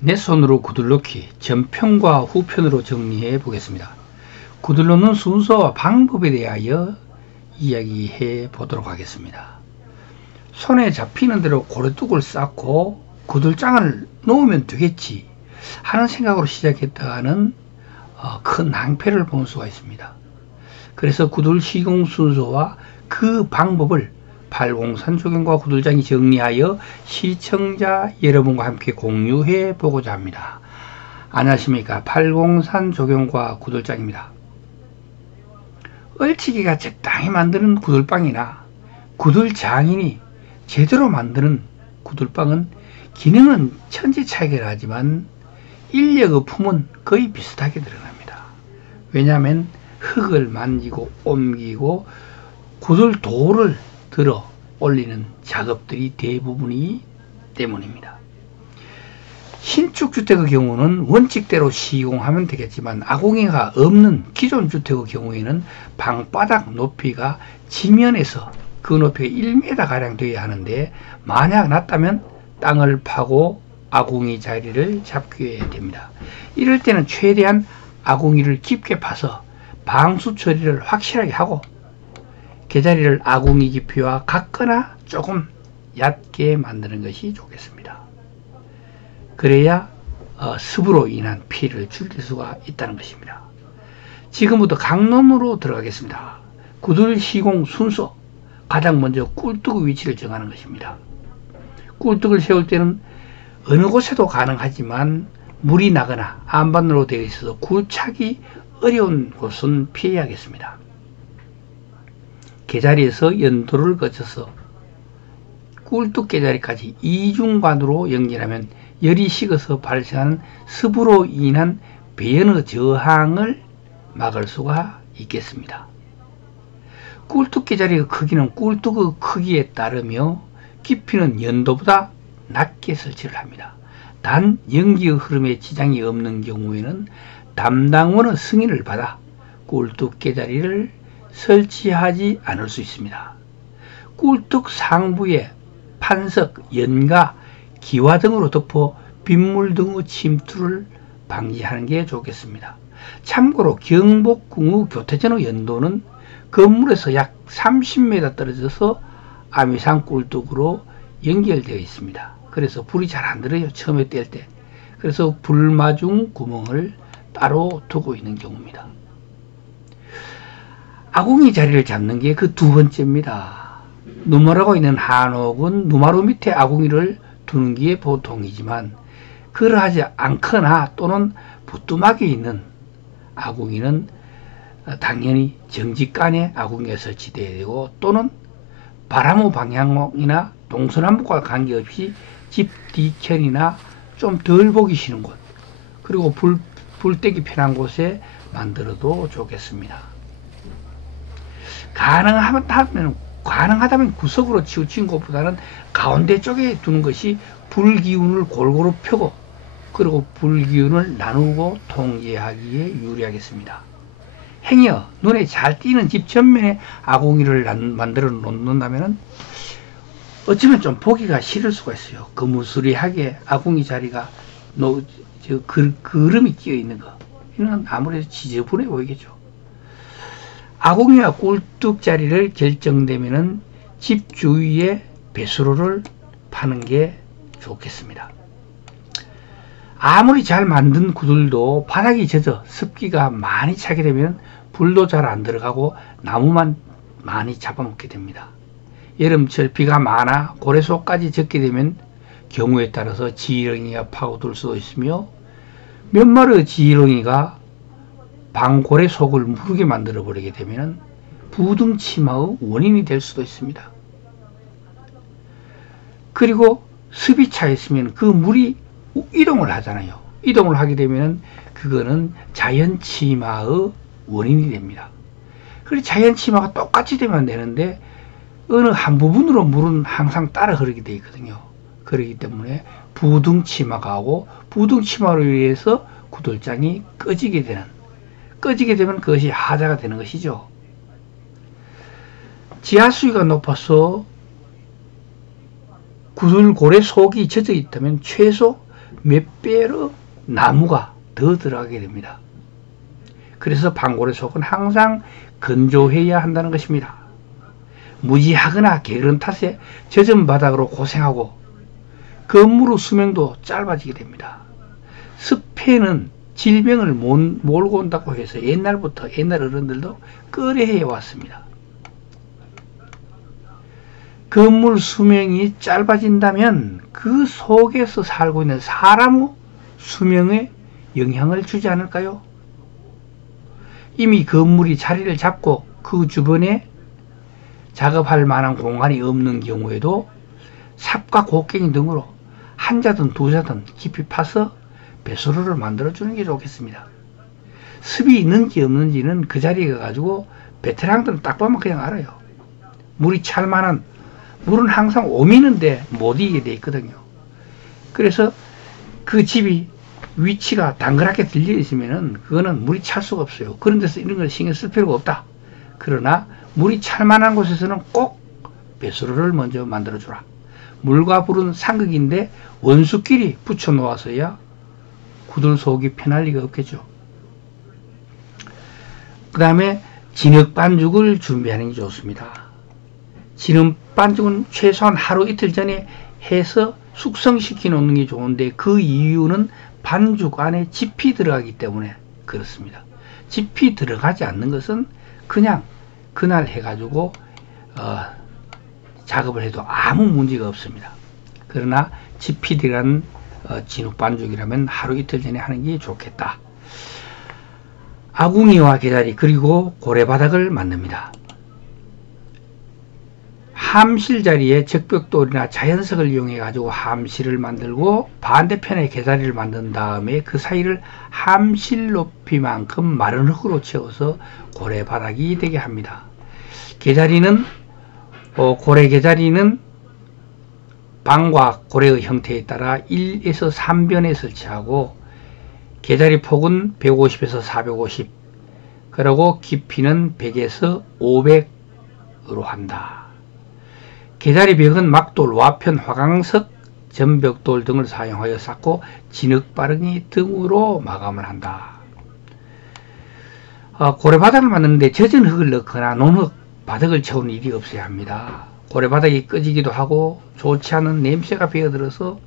내 손으로 구들넣기 전편과 후편으로 정리해 보겠습니다. 구들넣는 순서와 방법에 대하여 이야기해 보도록 하겠습니다. 손에 잡히는 대로 고래뚝을 쌓고 구들장을 놓으면 되겠지 하는 생각으로 시작했다가는 큰 낭패를 본 수가 있습니다. 그래서 구들 시공 순서와 그 방법을 팔공산 조경과 구들장이 정리하여 시청자 여러분과 함께 공유해 보고자 합니다. 안녕하십니까. 팔공산 조경과 구들장입니다. 얼치기가 적당히 만드는 구들빵이나 구들장인이 제대로 만드는 구들빵은 기능은 천지 차이가 나지만 인력의 품은 거의 비슷하게 들어갑니다. 왜냐하면 흙을 만지고 옮기고 구들돌을 들어 올리는 작업들이 대부분이기 때문입니다. 신축 주택의 경우는 원칙대로 시공하면 되겠지만 아궁이가 없는 기존 주택의 경우에는 방바닥 높이가 지면에서 그 높이가 1m가량 되어야 하는데 만약 낮다면 땅을 파고 아궁이 자리를 잡게 됩니다. 이럴 때는 최대한 아궁이를 깊게 파서 방수 처리를 확실하게 하고 개자리를 아궁이 깊이와 같거나 조금 얕게 만드는 것이 좋겠습니다. 그래야 습으로 인한 피해를 줄일 수가 있다는 것입니다. 지금부터 강론으로 들어가겠습니다. 구들 시공 순서, 가장 먼저 꿀뚝의 위치를 정하는 것입니다. 꿀뚝을 세울 때는 어느 곳에도 가능하지만 물이 나거나 안반으로 되어 있어서 굴착이 어려운 곳은 피해야겠습니다. 개자리에서 연도를 거쳐서 꿀뚝 개자리까지 이중관으로 연결하면 열이 식어서 발생하는 습으로 인한 배연의 저항을 막을 수가 있겠습니다. 꿀뚝 개자리의 크기는 꿀뚝의 크기에 따르며 깊이는 연도보다 낮게 설치를 합니다. 단 연기의 흐름에 지장이 없는 경우에는 담당원의 승인을 받아 꿀뚝 개자리를 설치하지 않을 수 있습니다. 꿀뚝 상부에 판석, 연가, 기와 등으로 덮어 빗물 등의 침투를 방지하는 게 좋겠습니다. 참고로 경복궁의 교태전의 연도는 건물에서 약 30m 떨어져서 아미산 꿀뚝으로 연결되어 있습니다. 그래서 불이 잘 안 들어요. 처음에 뗄 때. 그래서 불마중 구멍을 따로 두고 있는 경우입니다. 아궁이 자리를 잡는 게 그 두 번째입니다. 누마루가 있는 한옥은 누마루 밑에 아궁이를 두는 게 보통이지만 그러하지 않거나 또는 부뚜막에 있는 아궁이는 당연히 정직간에 아궁이가 설치되어야 되고 또는 바람의 방향이나 동서남북과 관계없이 집 뒤편이나 좀 덜 보기 싫은 곳 그리고 불떼기 편한 곳에 만들어도 좋겠습니다. 가능하다면 구석으로 치우친 것보다는 가운데 쪽에 두는 것이 불기운을 골고루 펴고 그리고 불기운을 나누고 통제하기에 유리하겠습니다. 행여 눈에 잘 띄는 집 전면에 아궁이를 만들어 놓는다면 어쩌면 좀 보기가 싫을 수가 있어요. 거무스리하게 아궁이 자리가 그름이 끼어 있는 거 이는 아무래도 지저분해 보이겠죠. 아궁이와 꿀뚝 자리를 결정되면은 집 주위에 배수로를 파는 게 좋겠습니다. 아무리 잘 만든 구들도 바닥이 젖어 습기가 많이 차게 되면 불도 잘 안 들어가고 나무만 많이 잡아먹게 됩니다. 여름철 비가 많아 고래속까지 젖게 되면 경우에 따라서 지렁이가 파고들 수도 있으며 몇 마리의 지렁이가 방고래 속을 무르게 만들어 버리게 되면 부등치마의 원인이 될 수도 있습니다. 그리고 습이 차 있으면 그 물이 이동을 하잖아요. 이동을 하게 되면 그거는 자연치마의 원인이 됩니다. 그리고 자연치마가 똑같이 되면 되는데 어느 한 부분으로 물은 항상 따라 흐르게 되어 있거든요. 그렇기 때문에 부등치마가 하고 부등치마로 인해서 구들장이 꺼지게 되면 그것이 하자가 되는 것이죠. 지하수위가 높아서 구들고래 속이 젖어 있다면 최소 몇 배로 나무가 더 들어가게 됩니다. 그래서 방골의 속은 항상 건조해야 한다는 것입니다. 무지하거나 게으른 탓에 젖은 바닥으로 고생하고 건물의 수명도 짧아지게 됩니다. 습해는 질병을 몰고 온다고 해서 옛날부터 옛날 어른들도 꺼려해 왔습니다. 건물 수명이 짧아진다면 그 속에서 살고 있는 사람의 수명에 영향을 주지 않을까요? 이미 건물이 자리를 잡고 그 주변에 작업할 만한 공간이 없는 경우에도 삽과 곡괭이 등으로 한 자든 두 자든 깊이 파서 배수로를 만들어 주는 게 좋겠습니다. 습이 있는지 없는지는 그 자리에 가가지고 베테랑들은 딱 보면 그냥 알아요. 물이 찰 만한, 물은 항상 오미는데 못 이기게 돼 있거든요. 그래서 그 집이 위치가 당그랗게 들려 있으면은 그거는 물이 찰 수가 없어요. 그런 데서 이런 걸 신경 쓸 필요가 없다. 그러나 물이 찰 만한 곳에서는 꼭 배수로를 먼저 만들어 주라. 물과 불은 상극인데 원수끼리 붙여 놓아서야 구들 속이 편할 리가 없겠죠. 그 다음에 진흙 반죽을 준비하는 게 좋습니다. 진흙 반죽은 최소한 하루 이틀 전에 해서 숙성시켜 놓는 게 좋은데 그 이유는 반죽 안에 짚이 들어가기 때문에 그렇습니다. 짚이 들어가지 않는 것은 그냥 그날 해가지고 작업을 해도 아무 문제가 없습니다. 그러나 짚이 들어간 진흙 반죽이라면 하루 이틀 전에 하는 게 좋겠다. 아궁이와 개자리 그리고 고래바닥을 만듭니다. 함실 자리에 적벽돌이나 자연석을 이용해 가지고 함실을 만들고 반대편에 개자리를 만든 다음에 그 사이를 함실 높이만큼 마른 흙으로 채워서 고래바닥이 되게 합니다. 개자리는 고래 개자리는 방과 고래의 형태에 따라 1에서 3변에 설치하고 개자리 폭은 150에서 450 그리고 깊이는 100에서 500으로 한다. 개자리 벽은 막돌, 와편, 화강석, 전벽돌 등을 사용하여 쌓고 진흙바르기 등으로 마감을 한다. 고래바닥을 만드는데 젖은 흙을 넣거나 논흙, 바닥을 채우는 일이 없어야 합니다. 고래바닥이 꺼지기도 하고 좋지 않은 냄새가 배어들어서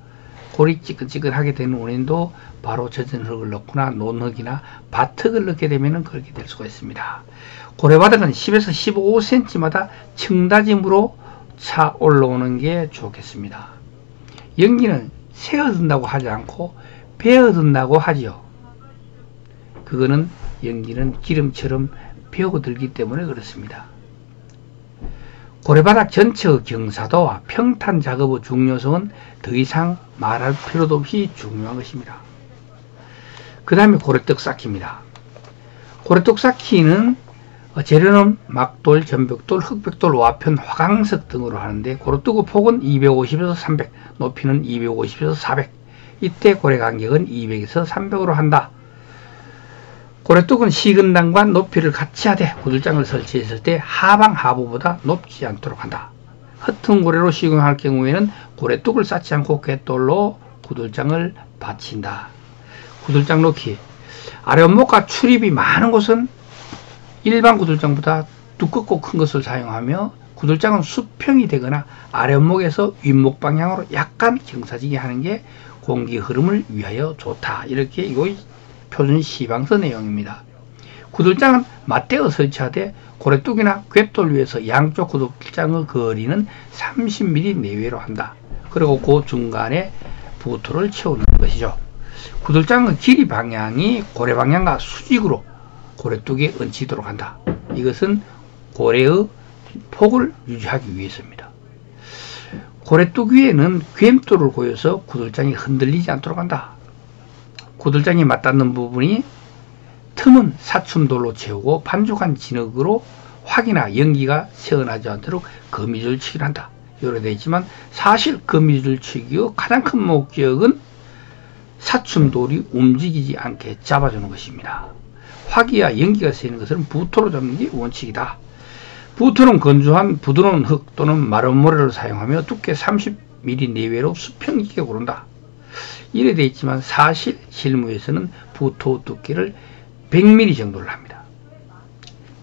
골이 찌끈찌끈하게 되는 원인도 바로 젖은 흙을 넣거나 논흙이나 밭흙을 넣게 되면 그렇게 될 수가 있습니다. 고래바닥은 10에서 15cm마다 청다짐으로 차 올라오는 게 좋겠습니다. 연기는 새어든다고 하지 않고 배어든다고 하지요. 그거는 연기는 기름처럼 배어들기 때문에 그렇습니다. 고래바닥 전체의 경사도와 평탄 작업의 중요성은 더 이상 말할 필요도 없이 중요한 것입니다. 그 다음에 고래떡 쌓기입니다. 고래떡 쌓기는 재료는 막돌, 전벽돌, 흑백돌, 와편, 화강석 등으로 하는데 고래떡의 폭은 250에서 300, 높이는 250에서 400, 이때 고래 간격은 200에서 300으로 한다. 고래떡은 시근단과 높이를 같이 하되 구들장을 설치했을 때 하방 하부보다 높지 않도록 한다. 흩은 고래로 시공할 경우에는 고래떡을 쌓지 않고 갯돌로 구들장을 받친다. 구들장 놓기. 아랫목과 출입이 많은 곳은 일반 구들장보다 두껍고 큰 것을 사용하며 구들장은 수평이 되거나 아랫목에서 윗목 방향으로 약간 경사지게 하는 게 공기 흐름을 위하여 좋다. 이렇게 이거 표준 시방서 내용입니다. 구들장은 맞대어 설치하되 고래뚝이나 갯돌 위에서 양쪽 구들장의 거리는 30mm 내외로 한다. 그리고 그 중간에 부토를 채우는 것이죠. 구들장의 길이 방향이 고래 방향과 수직으로 고래뚝에 얹히도록 한다. 이것은 고래의 폭을 유지하기 위해서입니다. 고래뚝 위에는 괸돌을 고여서 구들장이 흔들리지 않도록 한다. 구들장이 맞닿는 부분이 틈은 사춤돌로 채우고 반죽한 진흙으로 확이나 연기가 새어나지 않도록 거미줄 치기를 한다. 이렇게 되어 있지만 사실 거미줄 치기의 가장 큰 목적은 사춤돌이 움직이지 않게 잡아주는 것입니다. 화기와 연기가 새는 것은 부토로 잡는 게 원칙이다. 부토는 건조한 부드러운 흙 또는 마른 모래를 사용하며 두께 30mm 내외로 수평 있게 고른다. 이래 돼 있지만 사실 실무에서는 부토 두께를 100mm 정도를 합니다.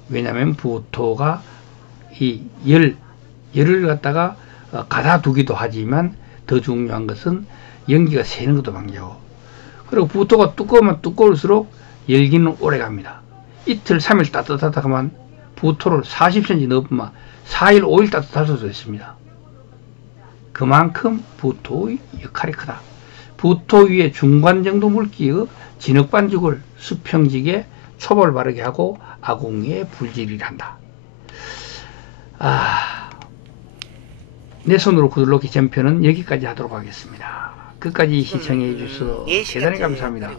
왜냐하면 부토가 이 열을 갖다가 가다 두기도 하지만 더 중요한 것은 연기가 새는 것도 방지하고, 그리고 부토가 두꺼우면 두꺼울수록 열기는 오래 갑니다. 이틀 3일 따뜻하다 하면 부토를 40cm 넣으면 4일 5일 따뜻할 수도 있습니다. 그만큼 부토의 역할이 크다. 부토 위에 중간 정도 물기의 진흙 반죽을 수평지게 초벌 바르게 하고 아궁 위에 불질을 한다. 내 손으로 구들놓기 전편은 여기까지 하도록 하겠습니다. 끝까지 시청해 주셔서 대단히 감사합니다.